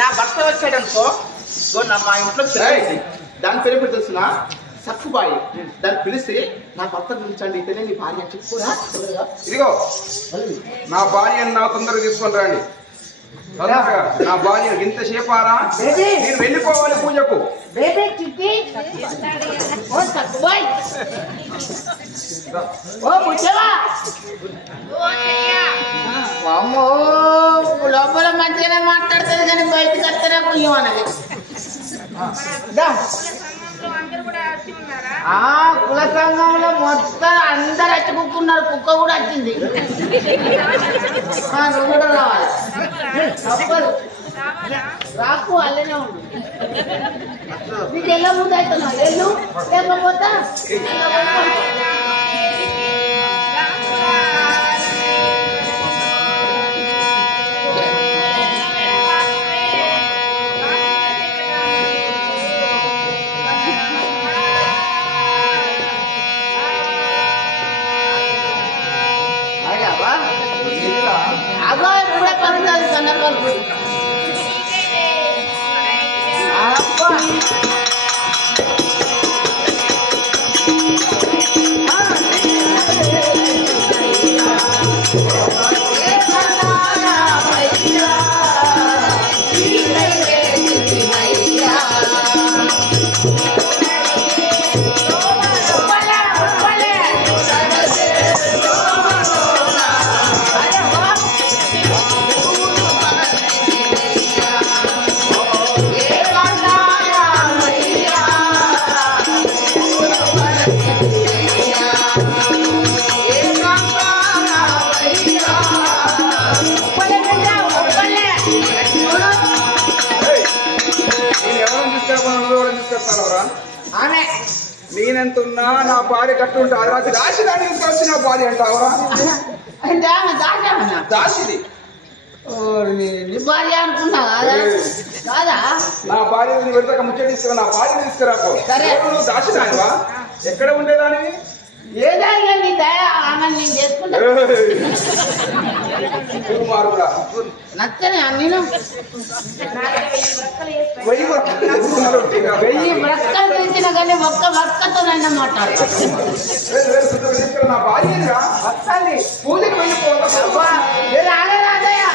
నా భర్త వచ్చాడనుకో మా ఇంట్లో దాని పేరు పెట్టి తెలిసిన సక్కుబాయి దాన్ని పిలిచి నా భర్త పిలిచండి ఇతనే నీ భార్య చెప్పుకోరా. ఇదిగో నా భార్యను నా తొందరగా తీసుకొని రండి. నా భార్య ఇంతసేపు ఆరా నేను వెళ్ళిపోవాలి పూజకు. లోపల మంచిగానే మాట్లాడుతుంది కానీ బయటకు వస్తేనే పుయ్యం అన్నది. కుల సంఘంలో మొత్తం అందరు వచ్చి కుక్కున్నారు, కుక్క కూడా వచ్చింది. నువ్వు కూడా రావాలి తప్పదు, రాకు అల్లనే ఉండు. నీకు ఎలా ముందు అవుతున్నావు వెళ్ళు, లేకపోతే అగో ఇప్పుడే పడుతుంది కన్నపల్లి. నేనెంతున్నా నా భార్య కట్టుంటా అది రాసి దాన్ని తీసుకొచ్చి నా భార్య అంటావరా? దాసిది నీ భార్య అనుకున్నా కాదా? నా భార్య పెడతాక ముచ్చట తీసుకురా, నా భార్య తీసుకురాకు. దాసి దానివా? ఎక్కడ ఉండేదానివి? ఏదైనా నీ దయ ఆమెను నేను చేసుకుంటా. నచ్చనే నేను 1000 బ్రక్కలు తెచ్చిన కానీ ఒక్క భర్తతో నన్ను మాట్లాడతాను. నా భార్య పూజకి వెళ్ళిపోవాలి. రాదయ్యా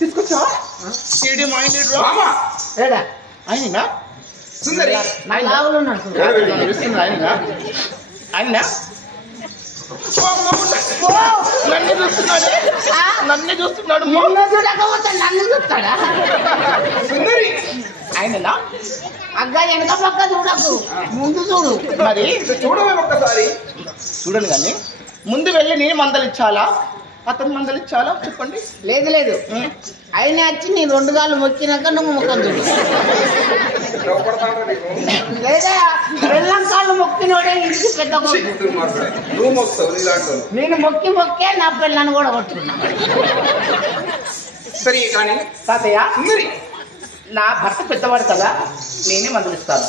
తీసుకొచ్చా ఆయన సుందరి ఆయన నన్ను చూస్తున్నాడు నన్ను చూస్తాడా? సుందరి ఆయన అగ్గా వెనక పక్క చూడకు, ముందు చూడు. మరి చూడమే ఒక్కసారి చూడండి కానీ ముందు వెళ్ళి నేను మందలిచ్చాలా అతను మందలిచ్చాలా చెప్పండి. లేదు లేదు, ఆయన వచ్చి నీ 2 కాళ్ళు మొక్కినాక నువ్వు ముఖం చూడు. లోపడతాను నీకు లేదా బెల్లం కాళ్ళు మొక్కినోడే ఇంటికి పెద్ద కొడుకు. నువ్వు మొక్కుతావు నీ దాంట్లో నేను మొక్కే నా పిల్లని కూడా కొట్టుకున్నా. సరే కానీ తాతయ్య మరి నా భర్త పెద్దవాడు కదా, నేనే మందులిస్తాను.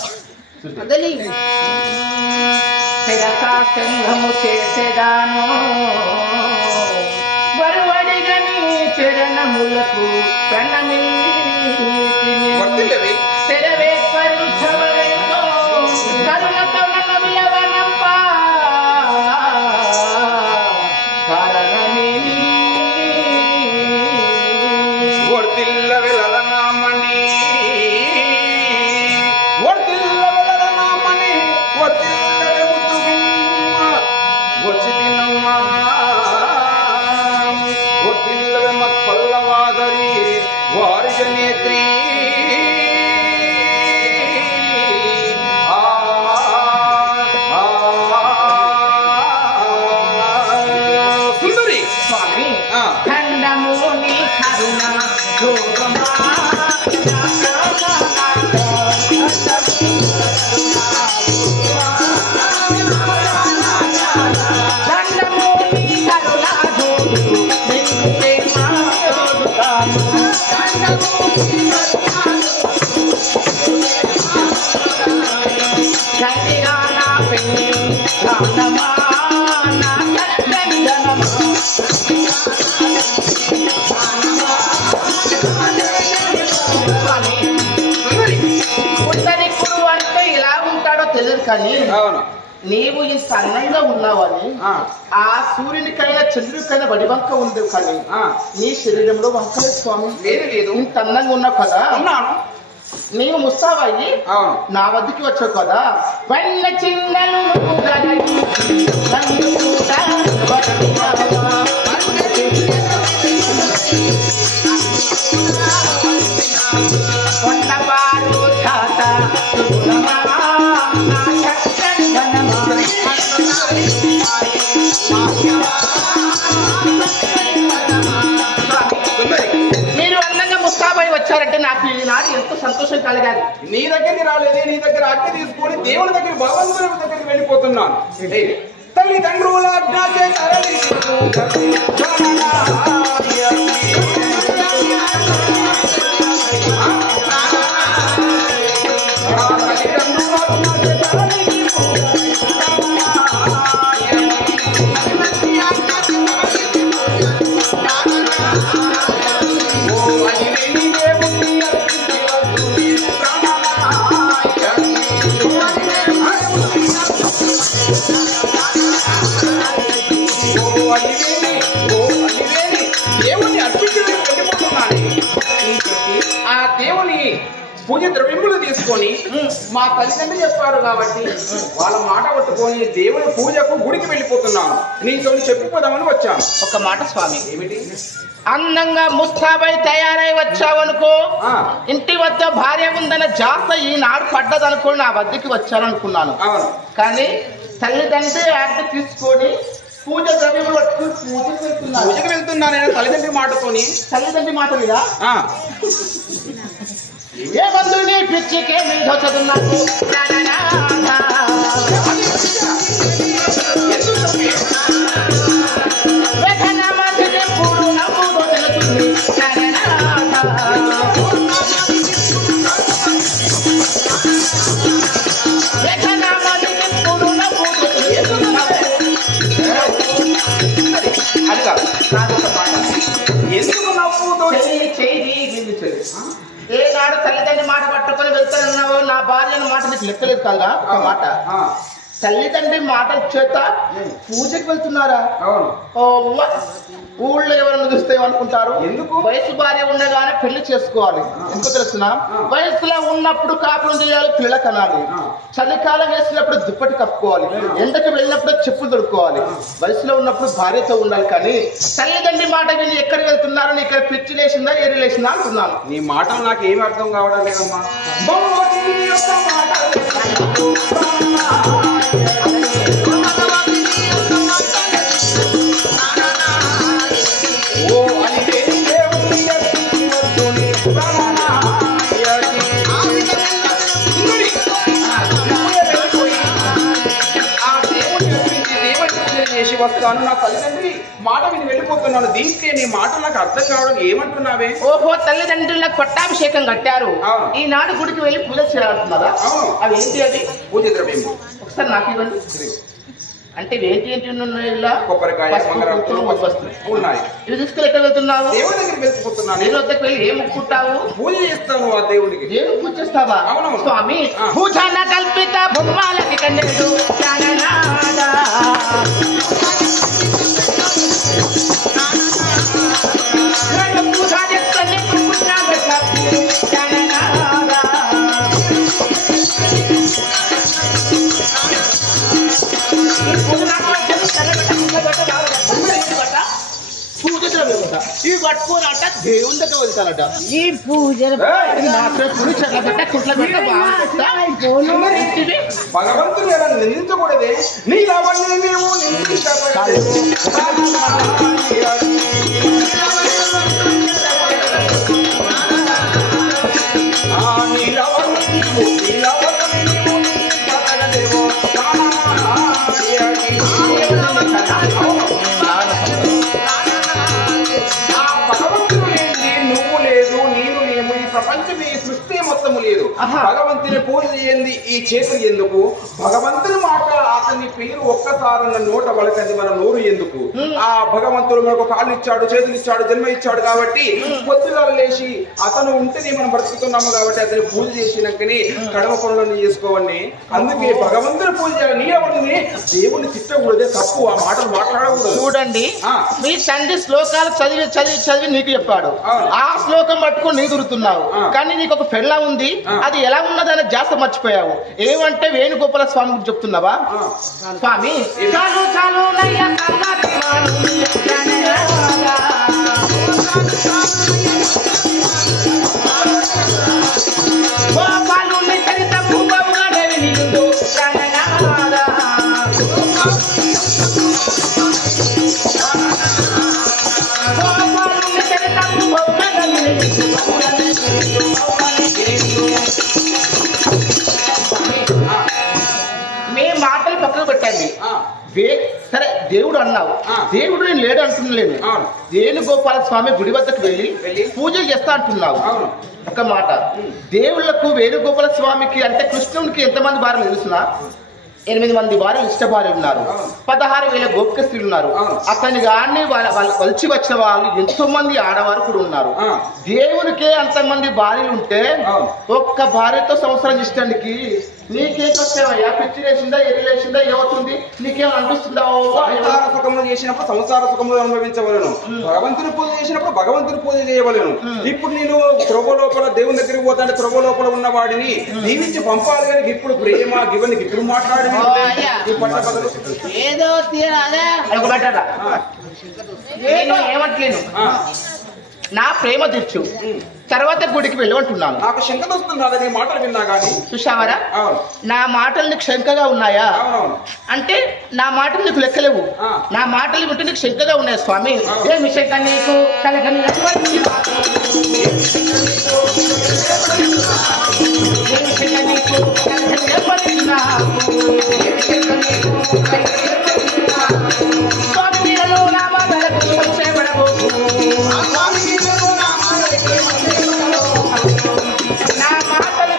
వదిలి సంఘము చేసేదాను బరువడిగని చరణములకు ప్రణమి వర్తిల్లవి తెరవే పరిచవలతో కరుణతో నన్ను విలవనప్ప కారణమేమి వర్తిల్ల వెలనామణి వర్తిల్ల వెలనామణి వర్తిల్ల ముద్దుగుమ్మ వచ్చిదినమ్మ వర్తిల్ల మత్ పల్లవాదరి వారిజ నేత్రి సుందరి స్వామి ఖండముని కరుణ దండముని కరుణ ఉత్తరికుడు అంటే ఇలా ఉంటాడో తెలియదు కానీ అవును నీవు ఇంత అందంగా ఉన్నావని ఆ సూర్యునికైనా చంద్రుడికైనా వడివంక ఉంది కానీ నీ శరీరంలో వంకలేదు స్వామి. లేదు లేదు ఇంత అందంగా ఉన్నావు కదా, ఉన్నాను. నీవు ముస్తావయ్యి అవును నా వద్దకి వచ్చావు కదా, వెళ్ళ చిన్నలు కొండపారు తాత మీరు అందంగా ముస్తాబాయి వచ్చారంటే నాకు ఈనాడు ఎంతో సంతోషం కలిగాది. నీ దగ్గరికి రాలేదే, నీ దగ్గర అట్టి తీసుకొని దేవుని దగ్గర భగవంతుని దగ్గరికి వెళ్ళిపోతున్నాను. తల్లిదండ్రుల ఆజ్ఞాచే తరలి దేవుని అర్పించి వెళ్ళిపోతున్నాను. ఆ దేవుని పూజ ద్రవ్యములు తీసుకొని మా తల్లిదండ్రులు చెప్పారు కాబట్టి వాళ్ళ మాట పట్టుకొని దేవుని పూజకు గుడికి వెళ్ళిపోతున్నాను. నీతో చెప్పిపోదామని వచ్చాను. ఒక మాట స్వామి, ఏమిటి? అందంగా ముస్తాబై తయారై వచ్చావనుకో, ఇంటి వద్ద భార్య ఉందన్న జాత ఈనాడు పడ్డదనుకో నా వద్దకి వచ్చాననుకున్నాను. అవును కానీ తల్లిదండ్రులు యాక్ట్ తీసుకొని పూజ ద్రవ్యములు పట్టుకుని పూజకి వెళ్తున్నాను తల్లిదండ్రుల మాటతోని. తల్లిదండ్రి మాట మీద ఏ బంధువుని పిచ్చికే మీద చదువున్నాను ఎందుకు నవ్వుతో ఏనాడు తల్లిదండ్రి మాట పట్టుకొని వెళ్తానన్నావు, నా భార్యను మాట నీకు లెక్కలేదు కదా. ఒక మాట, తల్లిదండ్రి మాట చేత పూజకి వెళ్తున్నారా? ఊళ్ళో ఎవరన్నా చూస్తే ఏమనుకుంటారు? ఎందుకు? వయసు భార్య ఉండగానే పెళ్లి చేసుకోవాలి. ఎందుకు తెలుసిన? వయసులో ఉన్నప్పుడు కాపురం చేయాలి, పిల్లల కనాలి. చలికాలం వేసినప్పుడు దుప్పటి కప్పుకోవాలి, ఎండకు వెళ్ళినప్పుడు చెప్పులు దొరుకుకోవాలి. వయసులో ఉన్నప్పుడు భార్యతో ఉండాలి. కానీ తల్లిదండ్రి మాట విని ఎక్కడికి వెళ్తున్నారు? నీ ఇక్కడ పిచ్చి లేచిందా ఎరి లేచిందా అంటున్నాను. నీ మాటలు నాకు ఏమి అర్థం కావడం లేదమ్మా. చేస్తాను, నా తల్లిదండ్రి మాట విని వెళ్ళిపోతున్నాను. దీనికి నీ మాట నాకు అర్థం కావడం ఏమంటున్నావే? ఓహో, తల్లిదండ్రులకు పట్టాభిషేకం కట్టారు, అవును. ఈనాడు గుడికి వెళ్ళి పూజ చేయాలంటున్నారా? అవును. అవి ఏంటి? అది పూజ ద్రవ్యము ఒకసారి నాకు ఇవ్వండి. అంటే ఏంటి ఏంటి ఉన్నాయి? ఇలా కొబ్బరికాయ, పసుపు, మంగళారతులు, కుంకుమ, వస్తువులు ఉన్నాయి. ఇవి తీసుకుని ఎక్కడ వెళ్తున్నావు? దేవుడి దగ్గరికి వెళ్ళిపోతున్నాను. నేను వద్దకు వెళ్ళి ఏం ముక్కుంటావు? పూజ చేస్తాను ఆ దేవుడికి. దేవుడు పూజ చేస్తావా? అవునవును. స్వామి, ఆ. పూజన కల్పిత బొమ్మలకి కండెడు జ్ఞాననాద. పూజ చేస్తేనే పుణ్యమెట్ల జ్ఞాననాద. ఈ పూజ నాకు వచ్చేది తెల్లగడ్డ, ముద్దగడ్డ, బావగడ్డ. పూజ ద్రవ్యమట. ఇవి పట్టుకోనట దేవుని దగ్గర వెళ్తారట. ఈ పూజలు పూజ చెట్ల కుంట్ల పెట్ట భగవంతుడు ఎలా నిందించకూడదే? నీ లవణ్ణి నీవు నిందించబడలేదు. ప్రపంచమే సృష్టి మొత్తము లేదు. భగవంతుని పూజ చేయండి ఈ చేతులు ఎందుకు? భగవంతుని మాట అతని పేరు ఒక్కసారన్న నోట వలకంది మన నోరు ఎందుకు? ఆ భగవంతుడు మనకు కాళ్ళు ఇచ్చాడు, చేతులు ఇచ్చాడు, జన్మ ఇచ్చాడు కాబట్టి పొద్దుగా లేచి అతను ఉంటేనే మనం బ్రతుకుతున్నాము కాబట్టి అతని పూజ చేసినాకనే కడమ పనులను చేసుకోవండి. అందుకే భగవంతుని పూజ చేయాలి. నీ ఎవరిని దేవుణ్ణి తిట్టకూడదే, తప్పు. ఆ మాటలు మాట్లాడకూడదు. చూడండి, మీ తండ్రి శ్లోకాలు చదివి చదివి చదివి నీకు చెప్పాడు. ఆ శ్లోకం పట్టుకొని నీ దొరుకుతున్నావు. కానీ నీకు ఒక పెళ్ళ ఉంది, అది ఎలా ఉన్నదని జాస్తి మర్చిపోయావు. ఏమంటే వేణుగోపాల స్వామి గురించి చెప్తున్నావా? స్వామి, చాలు చాలు గోపాలుని చరితము బహుగడవినియుడు ప్రాణనాద. గోపాలుని చరితము బహుగడవినియుడు. మీ మాటలు పక్కకు పెట్టండి. సరే, దేవుడు అన్నావు, దేవుడు నేను లేడు అంటున్నాను. వేణుగోపాల స్వామి గుడి వద్దకు వెళ్ళి పూజలు చేస్తా అంటున్నావు. ఒక మాట, దేవుళ్లకు వేణుగోపాల స్వామికి అంటే కృష్ణునికి ఎంతమంది భార్యలు తెలుసునా? 8 మంది భార్యలు ఇష్ట భార్యలు ఉన్నారు. 16,000 గోపిక స్త్రీలు ఉన్నారు. అతని గాని వలిచి వచ్చిన వాళ్ళు ఎంతో మంది ఆడవారు కూడా ఉన్నారు. దేవునికే అంతమంది భార్యలు ఉంటే ఒక్క భార్యతో సంవత్సరం ఇష్టానికి నీకేకొచ్చావయ్యా? పిచ్చి లేచిందా, ఎరి లేచిందా, ఏమవుతుంది? నీకేం అనిపిస్తుందా? సంసార సుఖములు చేసినప్పుడు సంసార సుఖములు అనుభవించవలను. భగవంతుని పూజ చేసినప్పుడు భగవంతుని పూజ చేయవలను. ఇప్పుడు నేను త్రొవ లోపల దేవుని దగ్గరికి పోతాంటే త్రొవ లోపల ఉన్న వాడిని దీవించి పంపాలి. కానీ ఇప్పుడు ప్రేమ గివని ఇప్పుడు మాట్లాడి ఏదో తీరాదే ఏమట్లేను. నా ప్రేమ తీర్చు, తర్వాత గుడికి వెళ్ళమంటున్నాను. నాకు శంకత వస్తుంది నీ మాటలు విన్నా కానీ. చూసావరా, నా మాటలు నీకు శంకగా ఉన్నాయా? అంటే నా మాటలు నీకు లెక్కలేవు. నా మాటలు వింటే నీకు శంకగా ఉన్నాయి. స్వామి, ఏమి శంక నీకు కలగని నా మాటలు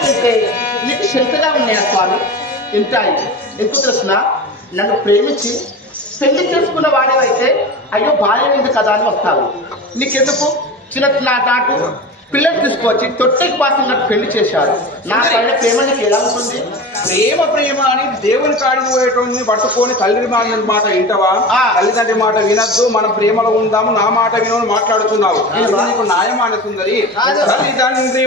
వింటే నీకు శంకగా ఉన్నాయా స్వామి? వింటాయి. ఎందుకు తెలుసునా? నన్ను ప్రేమించి పెళ్లి చేసుకున్న వాడేవైతే అయ్యో భార్య ఉంది కదా అని వస్తావు. నీకెందుకు? చిన్న నాటు పిల్లలు తీసుకొచ్చి తొట్టెకి పాసంగా పెళ్లి చేశారు. నా పైన ప్రేమ నీకు ఎలా ఉంటుంది? ప్రేమ అని దేవుని కాడికి పోయేటోని పట్టుకొని తల్లి మాట వింటవా? తల్లిదండ్రి మాట వినద్దు, మన ప్రేమలో ఉందాము, నా మాట వినని మాట్లాడుతున్నావు. నీకు న్యాయమాన సుందరి. తల్లిదండ్రి తల్లిదండ్రి